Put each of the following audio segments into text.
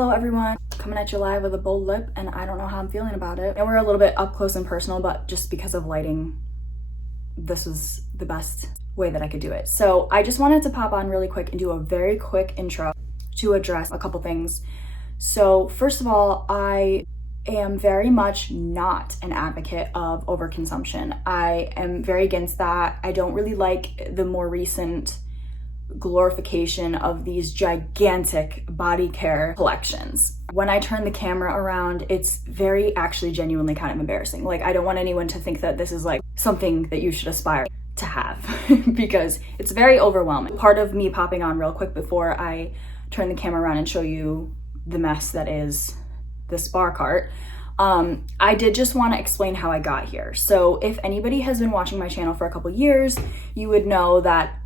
Hello everyone, coming at you live with a bold lip, and I don't know how I'm feeling about it. And we're a little bit up close and personal, but just because of lighting, this was the best way that I could do it. So I just wanted to pop on really quick and do a very quick intro to address a couple things. So first of all, I am very much not an advocate of overconsumption. I am very against that. I don't really like the more recent glorification of these gigantic body care collections. When I turn the camera around, it's very actually genuinely kind of embarrassing. Like, I don't want anyone to think that this is like something that you should aspire to have because it's very overwhelming. Part of me popping on real quick before I turn the camera around and show you the mess that is this bar cart, I did just want to explain how I got here. So if anybody has been watching my channel for a couple years, you would know that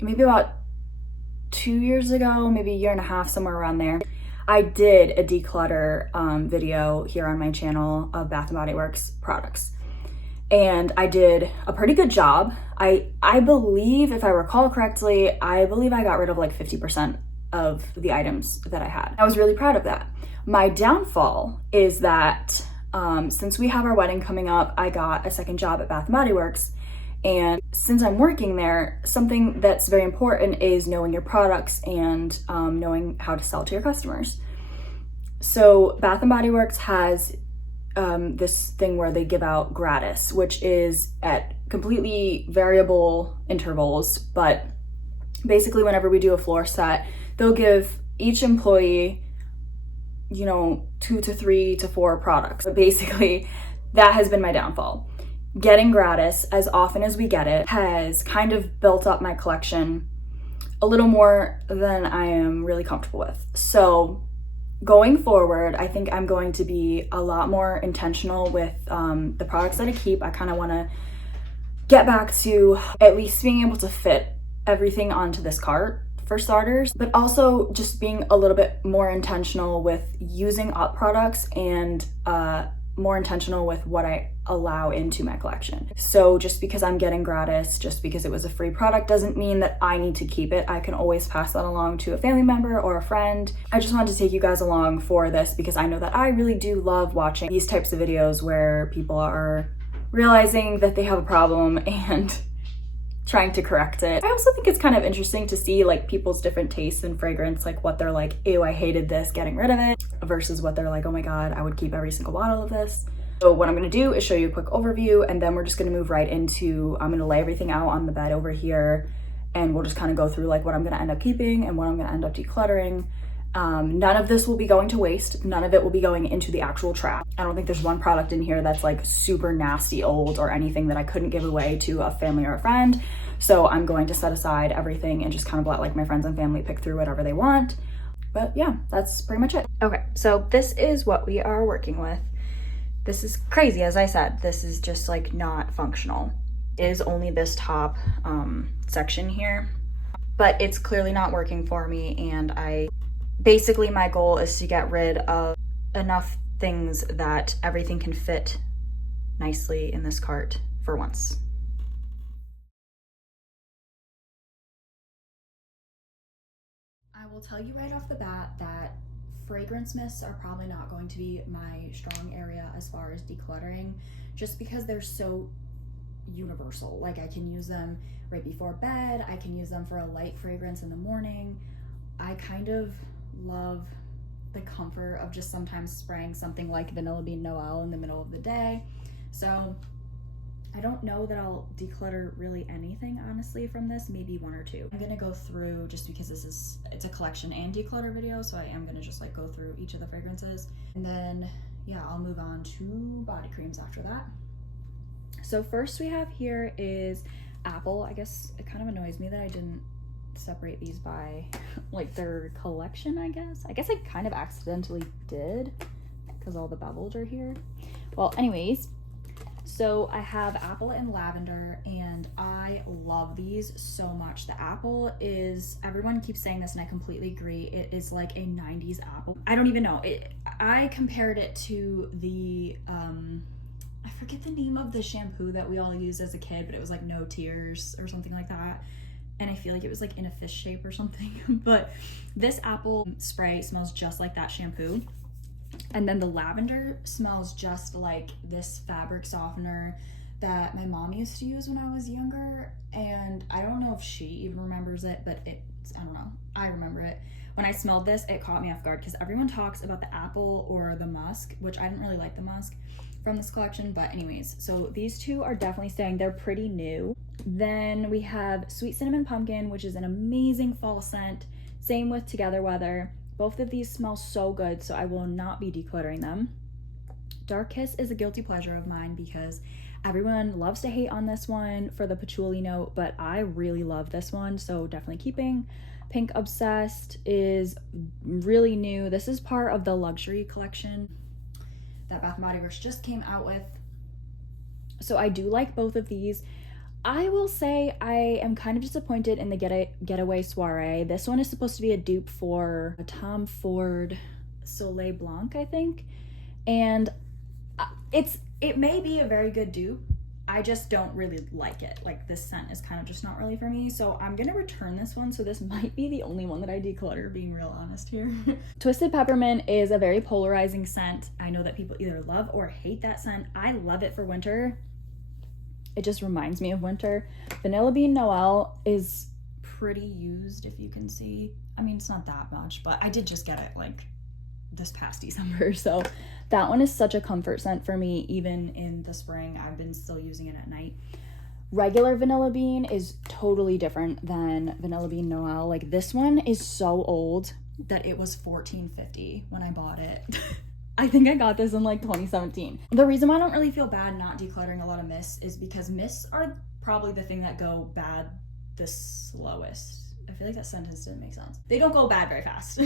maybe about 2 years ago, maybe a year and a half, somewhere around there, I did a declutter video here on my channel of Bath & Body Works products. And I did a pretty good job. I believe, if I recall correctly, I believe I got rid of like 50% of the items that I had. I was really proud of that. My downfall is that since we have our wedding coming up, I got a second job at Bath & Body Works. And since I'm working there, something that's very important is knowing your products and knowing how to sell to your customers. So Bath & Body Works has this thing where they give out gratis, which is at completely variable intervals. But basically, whenever we do a floor set, they'll give each employee, 2 to 3 to 4 products. But basically, that has been my downfall. Getting gratis as often as we get it has kind of built up my collection a little more than I am really comfortable with. So going forward, I think I'm going to be a lot more intentional with the products that I keep. I kind of want to get back to at least being able to fit everything onto this cart for starters, but also just being a little bit more intentional with using up products and more intentional with what I allow into my collection. So just because I'm getting gratis, just because it was a free product, doesn't mean that I need to keep it. I can always pass that along to a family member or a friend. I just wanted to take you guys along for this because I know that I really do love watching these types of videos where people are realizing that they have a problem and trying to correct it. I also think it's kind of interesting to see like people's different tastes in fragrance, like what they're like, ew, I hated this, getting rid of it, versus what they're like, oh my God, I would keep every single bottle of this. So what I'm gonna do is show you a quick overview, and then we're just gonna move right into, I'm gonna lay everything out on the bed over here, and we'll just kind of go through like what I'm gonna end up keeping and what I'm gonna end up decluttering. None of this will be going to waste. None of it will be going into the actual trash. I don't think there's one product in here that's like super nasty old or anything that I couldn't give away to a family or a friend. So I'm going to set aside everything and just kind of let like my friends and family pick through whatever they want. But yeah, that's pretty much it. Okay, so this is what we are working with. This is crazy, as I said, this is just like not functional. It is only this top section here, but it's clearly not working for me, and basically my goal is to get rid of enough things that everything can fit nicely in this cart for once. I will tell you right off the bat that fragrance mists are probably not going to be my strong area as far as decluttering, just because they're so universal. Like, I can use them right before bed, I can use them for a light fragrance in the morning. I kind of love the comfort of just sometimes spraying something like Vanilla Bean Noel in the middle of the day. So I don't know that I'll declutter really anything, honestly, from this, maybe 1 or 2. I'm gonna go through, just because it's a collection and declutter video, so I am gonna just like go through each of the fragrances. And then, yeah, I'll move on to body creams after that. So first we have here is Apple. I guess it kind of annoys me that I didn't separate these by like their collection, I guess. I kind of accidentally did because all the bevels are here. Well, anyways, so I have Apple and Lavender, and I love these so much. The Apple is, everyone keeps saying this and I completely agree, it is like a 90s apple. I don't even know. I compared it to the, I forget the name of the shampoo that we all used as a kid, but it was like No Tears or something like that. and I feel like it was like in a fish shape or something. But this apple spray smells just like that shampoo. And then the lavender smells just like this fabric softener that my mom used to use when I was younger. And I don't know if she even remembers it, but I don't know. I remember it. When I smelled this, it caught me off guard because everyone talks about the apple or the musk, which I didn't really like the musk from this collection. But anyways, so these two are definitely staying. They're pretty new. Then we have Sweet Cinnamon Pumpkin, which is an amazing fall scent. Same with Together Weather. Both of these smell so good, so I will not be decluttering them. Dark Kiss is a guilty pleasure of mine because everyone loves to hate on this one for the patchouli note, but I really love this one, so definitely keeping. Pink Obsessed is really new. This is part of the luxury collection that Bath & Body Works just came out with. So I do like both of these. I will say I am kind of disappointed in the Getaway Soiree. This one is supposed to be a dupe for a Tom Ford Soleil Blanc, I think. And it may be a very good dupe. I just don't really like it. Like, this scent is kind of just not really for me. So I'm gonna return this one. So this might be the only one that I declutter, being real honest here. Twisted Peppermint is a very polarizing scent. I know that people either love or hate that scent. I love it for winter. It just reminds me of winter. Vanilla Bean Noel is pretty used, if you can see. I mean, it's not that much, but I did just get it like this past December. So that one is such a comfort scent for me. Even in the spring, I've been still using it at night. Regular Vanilla Bean is totally different than Vanilla Bean Noel. Like, this one is so old that it was $14.50 when I bought it. I think I got this in like 2017. The reason why I don't really feel bad not decluttering a lot of mists is because mists are probably the thing that go bad the slowest. I feel like that sentence didn't make sense. They don't go bad very fast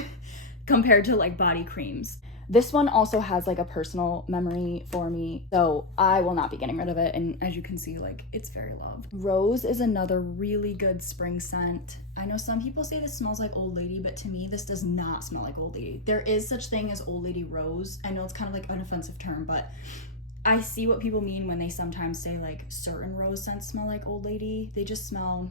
compared to like body creams. This one also has like a personal memory for me, so I will not be getting rid of it. And as you can see, like, it's very loved. Rose is another really good spring scent. I know some people say this smells like Old Lady, but to me, this does not smell like Old Lady. There is such thing as Old Lady Rose. I know it's kind of like an offensive term, but I see what people mean when they sometimes say like certain rose scents smell like Old Lady. They just smell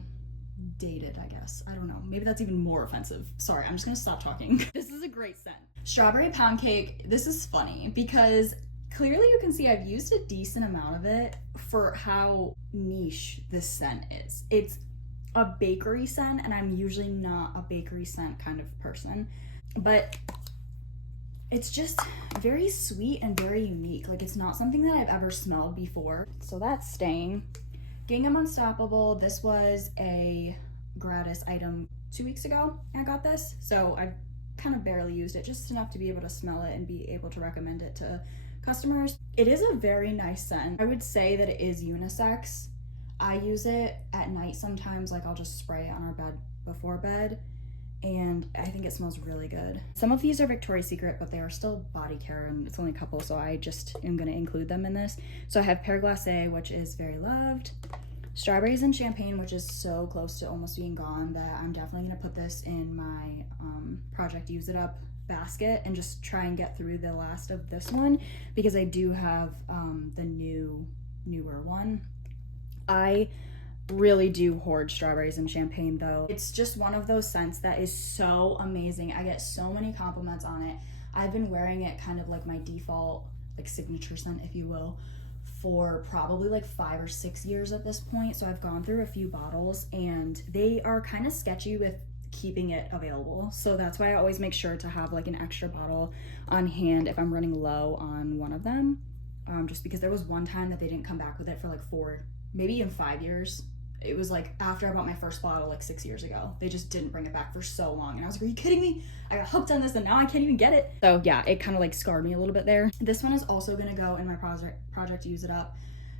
dated, I guess. I don't know. Maybe that's even more offensive. Sorry, I'm just gonna stop talking. This is a great scent. Strawberry Pound Cake. This is funny because clearly you can see I've used a decent amount of it for how niche this scent is. It's a bakery scent, and I'm usually not a bakery scent kind of person, but it's just very sweet and very unique. Like, it's not something that I've ever smelled before. So that's staying. Gingham Unstoppable. This was a gratis item 2 weeks ago. I got this, so I've kind of barely used it, just enough to be able to smell it and be able to recommend it to customers. It is a very nice scent. I would say that it is unisex. I use it at night sometimes. Like, I'll just spray it on our bed before bed, and I think it smells really good. Some of these are Victoria's Secret, but they are still body care, and it's only a couple, so I just am going to include them in this. So I have Pear Glacé, which is very loved. Strawberries and Champagne, which is so close to almost being gone that I'm definitely going to put this in my Project Use It Up basket and just try and get through the last of this one, because I do have the newer one. I really do hoard Strawberries and Champagne though. It's just one of those scents that is so amazing. I get so many compliments on it. I've been wearing it kind of like my default, like, signature scent, if you will, for probably like 5 or 6 years at this point. So I've gone through a few bottles, and they are kind of sketchy with keeping it available. So that's why I always make sure to have like an extra bottle on hand if I'm running low on one of them. Just because there was one time that they didn't come back with it for like 4, maybe even 5 years. It was like after I bought my first bottle like 6 years ago. They just didn't bring it back for so long. And I was like, are you kidding me? I got hooked on this and now I can't even get it. So yeah, it kind of like scarred me a little bit there. This one is also gonna go in my project Use It Up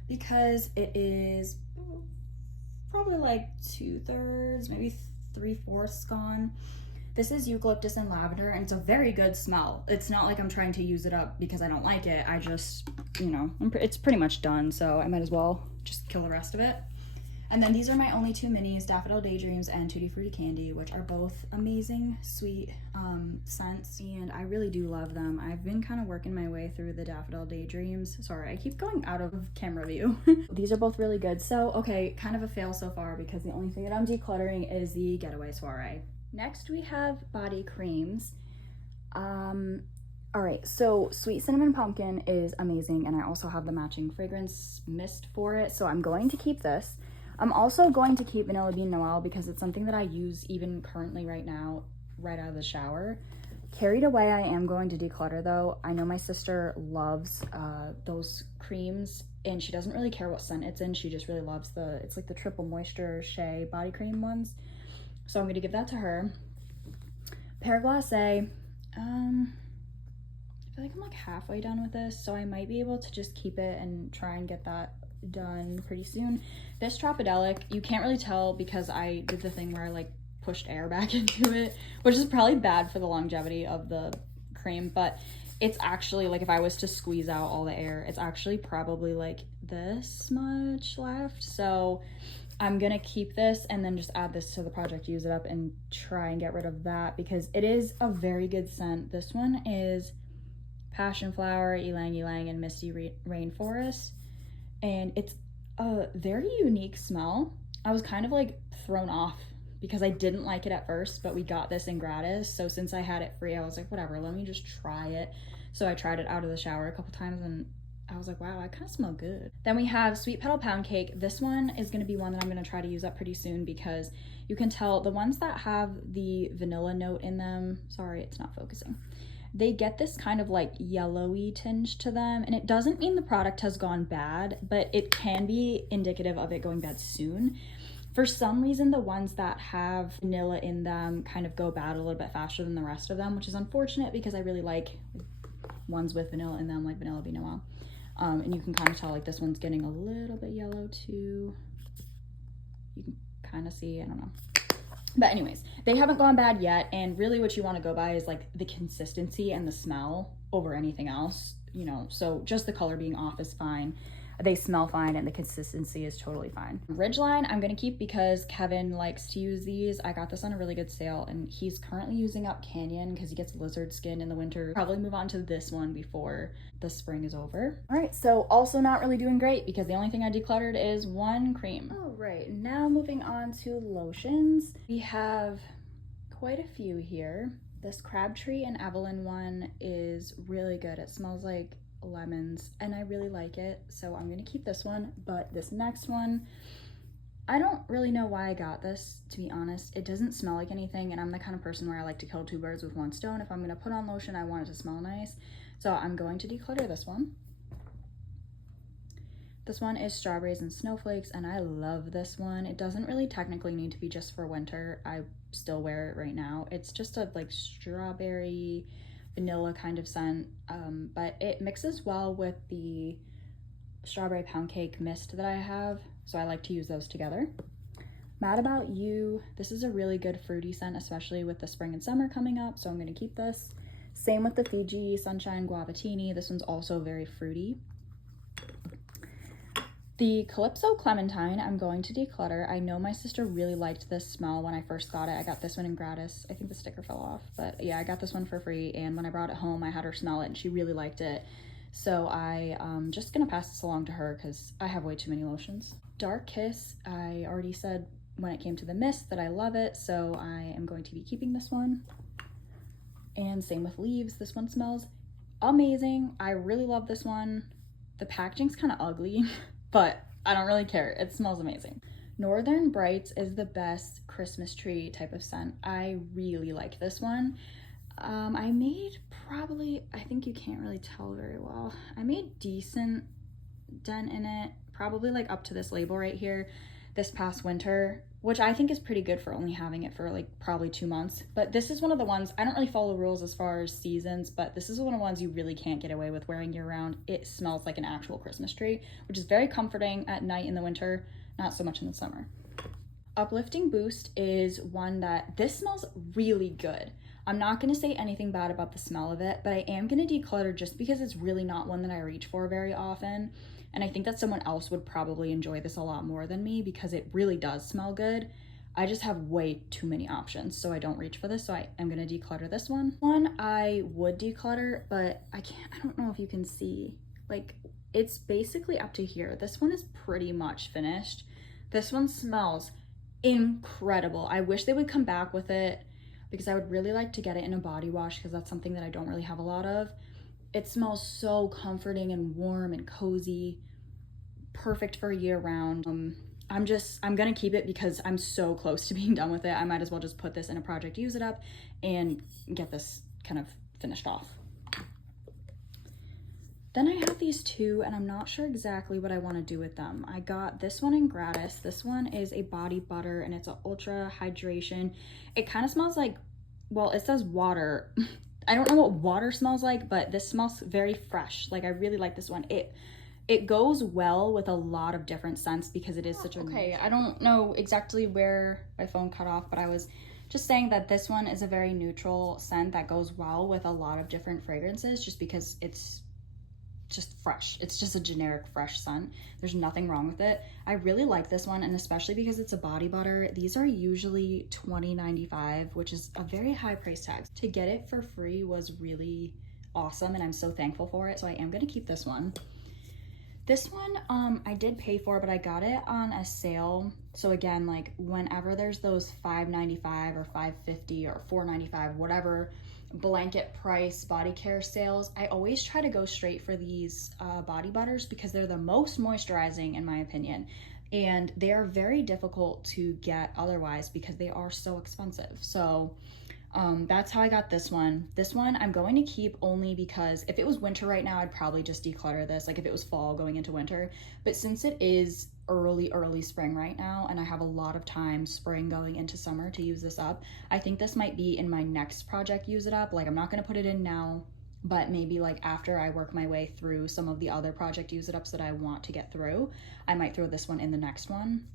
because it is probably like 2/3, maybe 3/4 gone. This is Eucalyptus and Lavender, and it's a very good smell. It's not like I'm trying to use it up because I don't like it. I just, you know, it's pretty much done, so I might as well just kill the rest of it. And then these are my only two minis, Daffodil Daydreams and Tutti Frutti Candy, which are both amazing, sweet scents, and I really do love them. I've been kind of working my way through the Daffodil Daydreams. Sorry, I keep going out of camera view. These are both really good. So, okay, kind of a fail so far because the only thing that I'm decluttering is the Getaway Soiree. Next, we have body creams. All right, so Sweet Cinnamon Pumpkin is amazing, and I also have the matching fragrance mist for it, so I'm going to keep this. I'm also going to keep Vanilla Bean Noel because it's something that I use even currently right now, right out of the shower. Carried Away, I am going to declutter though. I know my sister loves those creams, and she doesn't really care what scent it's in. She just really loves it's like the Triple Moisture Shea body cream ones. So I'm gonna give that to her. Pear Glacé, I feel like I'm like halfway done with this, so I might be able to just keep it and try and get that done pretty soon. This Tropidelic, you can't really tell because I did the thing where I like pushed air back into it, which is probably bad for the longevity of the cream, but it's actually like, if I was to squeeze out all the air, it's actually probably like this much left. So I'm gonna keep this and then just add this to the project, use it up, and try and get rid of that because it is a very good scent. This one is Passion Flower, Ylang Ylang, and Misty Rainforest, and it's a very unique smell. I was kind of like thrown off because I didn't like it at first, but we got this in gratis, so since I had it free, I was like, whatever, let me just try it. So I tried it out of the shower a couple times, and I was like, wow, I kind of smell good. Then we have Sweet Petal Pound Cake. This one is going to be one that I'm going to try to use up pretty soon because you can tell the ones that have the vanilla note in them, sorry, it's not focusing, they get this kind of like yellowy tinge to them, and it doesn't mean the product has gone bad, but it can be indicative of it going bad soon. For some reason, the ones that have vanilla in them kind of go bad a little bit faster than the rest of them, which is unfortunate because I really like ones with vanilla in them, like Vanilla Bean Noel. And you can kind of tell like this one's getting a little bit yellow too. You can kind of see, I don't know. But anyways, they haven't gone bad yet, and really what you want to go by is like the consistency and the smell over anything else, you know, so just the color being off is fine. They smell fine and the consistency is totally fine. Ridgeline, I'm gonna keep because Kevin likes to use these. I got this on a really good sale, and he's currently using up Canyon because he gets lizard skin in the winter. Probably move on to this one before the spring is over. All right, so also not really doing great because the only thing I decluttered is one cream. All right, now moving on to lotions. We have quite a few here. This Crabtree and Evelyn one is really good. It smells like lemons and I really like it, so I'm gonna keep this one. But this next one, I don't really know why I got this, to be honest. It doesn't smell like anything, and I'm the kind of person where I like to kill two birds with one stone. If I'm gonna put on lotion, I want it to smell nice, so I'm going to declutter this one. This one is Strawberries and Snowflakes, and I love this one. It doesn't really technically need to be just for winter. I still wear it right now. It's just a like strawberry vanilla kind of scent, but it mixes well with the strawberry pound cake mist that I have, so I like to use those together. Mad About You, this is a really good fruity scent, especially with the spring and summer coming up, so I'm going to keep this. Same with the Fiji Sunshine Guavatini. This one's also very fruity. The Calypso Clementine, I'm going to declutter. I know my sister really liked this smell when I first got it. I got this one in gratis. I think the sticker fell off, but yeah, I got this one for free, and when I brought it home, I had her smell it, and she really liked it. So I'm just gonna pass this along to her because I have way too many lotions. Dark Kiss, I already said when it came to the mist that I love it, so I am going to be keeping this one. And same with Leaves. This one smells amazing. I really love this one. The packaging's kind of ugly, but I don't really care. It smells amazing. Northern Brights is the best Christmas tree type of scent. I really like this one. I made probably, I think you can't really tell very well, I made decent dent in it, probably like up to this label right here this past winter, which I think is pretty good for only having it for like probably 2 months. But this is one of the ones, I don't really follow rules as far as seasons, but this is one of the ones you really can't get away with wearing year round. It smells like an actual Christmas tree, which is very comforting at night in the winter, not so much in the summer. Uplifting Boost is one that, this smells really good. I'm not going to say anything bad about the smell of it, but I am going to declutter just because it's really not one that I reach for very often. And I think that someone else would probably enjoy this a lot more than me because it really does smell good. I just have way too many options, so I don't reach for this. So I am gonna declutter this one. I would declutter, but I don't know if you can see, like, it's basically up to here. This one is pretty much finished. This one smells incredible. I wish they would come back with it because I would really like to get it in a body wash because that's something that I don't really have a lot of. It smells so comforting and warm and cozy, perfect for year round. I'm gonna keep it because I'm so close to being done with it. I might as well just put this in a project, use it up, and get this kind of finished off. Then I have these two, and I'm not sure exactly what I want to do with them. I got this one in gratis. This one is a body butter, and it's an ultra hydration. It kind of smells like, well, it says water. I don't know what water smells like, but this smells very fresh. Like, I really like this one. It goes well with a lot of different scents because it is such a... Okay, I don't know exactly where my phone cut off, but I was just saying that this one is a very neutral scent that goes well with a lot of different fragrances just because it's just fresh. It's just a generic fresh scent. There's nothing wrong with it. I really like this one, and especially because it's a body butter. These are usually $20.95, which is a very high price tag. To get it for free was really awesome, and I'm so thankful for it. So I am gonna keep this one. This one, I did pay for, but I got it on a sale. So again, like whenever there's those $5.95 or $5.50 or $4.95, whatever blanket price body care sales, I always try to go straight for these body butters because they're the most moisturizing in my opinion. And they are very difficult to get otherwise because they are so expensive. So that's how I got this one. This one I'm going to keep only because if it was winter right now, I'd probably just declutter this, like if it was fall going into winter. But since it is early spring right now, and I have a lot of time spring going into summer to use this up, I think this might be in my next project use it up. Like I'm not gonna put it in now, but maybe like after I work my way through some of the other project use it ups that I want to get through, I might throw this one in the next one.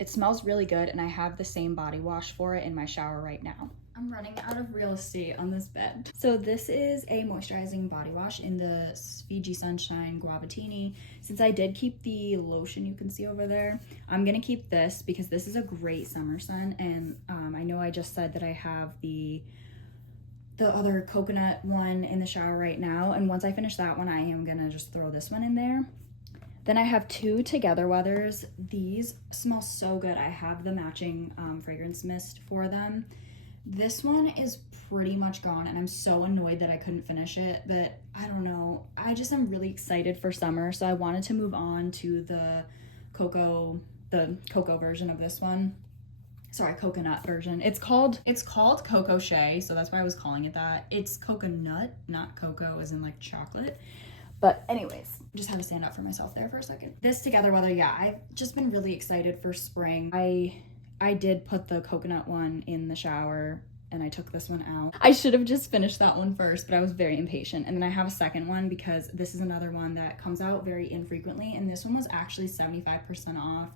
It smells really good, and I have the same body wash for it in my shower right now. I'm running out of real estate on this bed. So this is a moisturizing body wash in the Fiji Sunshine Guavatini. Since I did keep the lotion you can see over there, I'm gonna keep this because this is a great summer scent. And I know I just said that I have the other coconut one in the shower right now. And once I finish that one, I am gonna just throw this one in there. Then I have two Together Weathers. These smell so good. I have the matching fragrance mist for them. This one is pretty much gone, and I'm so annoyed that I couldn't finish it, but I don't know. I just am really excited for summer, so I wanted to move on to the cocoa version of this one. Sorry, coconut version. It's called Cocoa Shea, so that's why I was calling it that. It's coconut, not cocoa as in like chocolate. But anyways, just had to stand up for myself there for a second. This Together Weather, yeah, I've just been really excited for spring. I did put the coconut one in the shower and I took this one out. I should have just finished that one first, but I was very impatient. And then I have a second one because this is another one that comes out very infrequently. And this one was actually 75% off.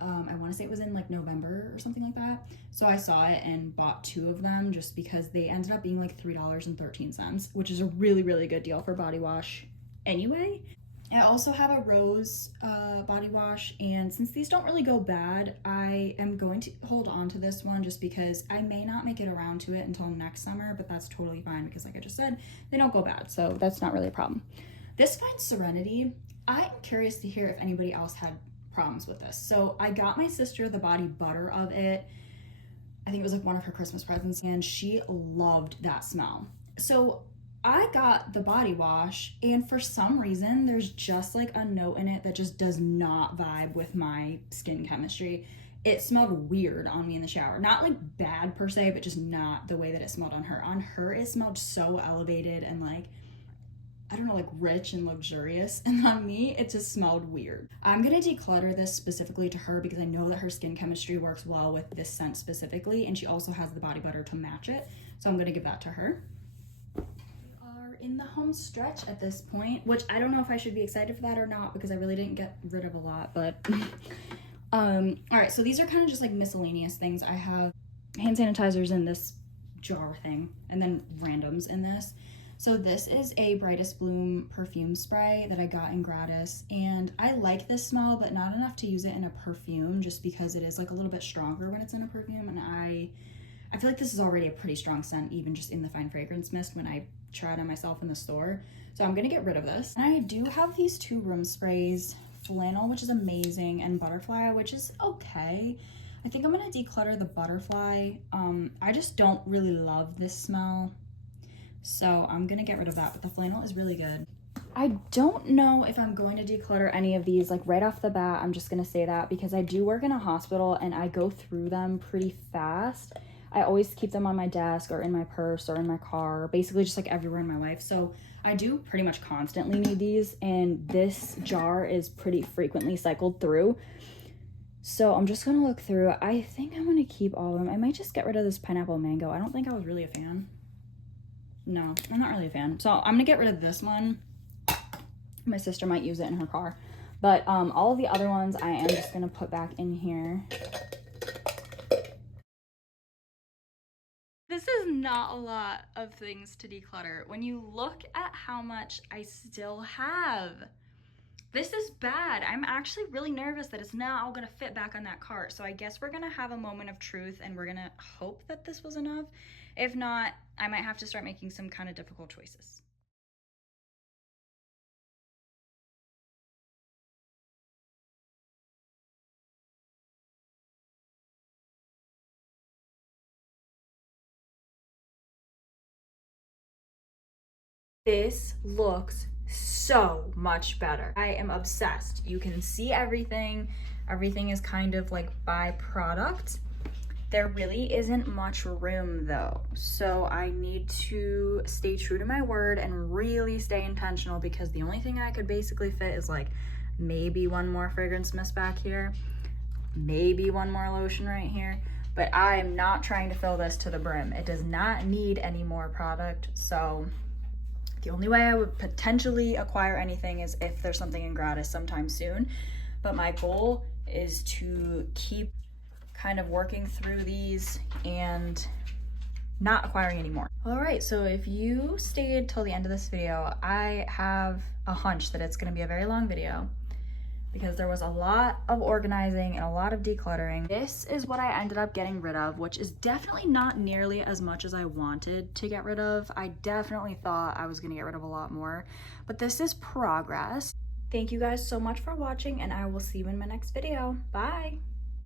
I want to say it was in like November or something like that. So I saw it and bought two of them just because they ended up being like $3.13, which is a really, really good deal for body wash anyway. I also have a rose body wash, and since these don't really go bad, I am going to hold on to this one just because I may not make it around to it until next summer, but that's totally fine because like I just said, they don't go bad, so that's not really a problem. This Fine Serenity, I'm curious to hear if anybody else had problems with this. So I got my sister the body butter of it. I think it was like one of her Christmas presents, and she loved that smell. So I got the body wash, and for some reason there's just like a note in it that just does not vibe with my skin chemistry. It smelled weird on me in the shower. Not like bad per se, but just not the way that it smelled on her. On her it smelled so elevated and like, I don't know, like rich and luxurious, and on me it just smelled weird. I'm gonna declutter this specifically to her because I know that her skin chemistry works well with this scent specifically, and she also has the body butter to match it, so I'm gonna give that to her. In the home stretch at this point, which I don't know if I should be excited for that or not because I really didn't get rid of a lot, but all right, so these are kind of just like miscellaneous things. I have hand sanitizers in this jar thing and then randoms in this. So this is a Brightest Bloom perfume spray that I got in gratis, and I like this smell, but not enough to use it in a perfume, just because it is like a little bit stronger when it's in a perfume, and I feel like this is already a pretty strong scent, even just in the fine fragrance mist when I try it on myself in the store. So I'm gonna get rid of this. And I do have these 2 room sprays, Flannel, which is amazing, and Butterfly, which is okay. I think I'm gonna declutter the Butterfly. I just don't really love this smell, so I'm gonna get rid of that, but the Flannel is really good. I don't know if I'm going to declutter any of these, like right off the bat. I'm just gonna say that because I do work in a hospital and I go through them pretty fast. I always keep them on my desk or in my purse or in my car, basically just like everywhere in my life. So I do pretty much constantly need these, and this jar is pretty frequently cycled through. So I'm just gonna look through. I think I'm gonna keep all of them. I might just get rid of this pineapple mango. I don't think I was really a fan. No, I'm not really a fan. So I'm gonna get rid of this one. My sister might use it in her car. But all of the other ones I am just gonna put back in here. This is not a lot of things to declutter when you look at how much I still have. This is bad. I'm actually really nervous that it's not all gonna fit back on that cart. So I guess we're gonna have a moment of truth and we're gonna hope that this was enough. If not, I might have to start making some kind of difficult choices. This looks so much better. I am obsessed. You can see everything. Everything is kind of like by product. There really isn't much room though. So I need to stay true to my word and really stay intentional, because the only thing I could basically fit is like maybe one more fragrance mist back here, maybe one more lotion right here. But I am not trying to fill this to the brim. It does not need any more product. So the only way I would potentially acquire anything is if there's something in gratis sometime soon. But my goal is to keep kind of working through these and not acquiring any more. All right, so if you stayed till the end of this video, I have a hunch that it's gonna be a very long video because there was a lot of organizing and a lot of decluttering. This is what I ended up getting rid of, which is definitely not nearly as much as I wanted to get rid of. I definitely thought I was gonna get rid of a lot more, but this is progress. Thank you guys so much for watching, and I will see you in my next video. Bye.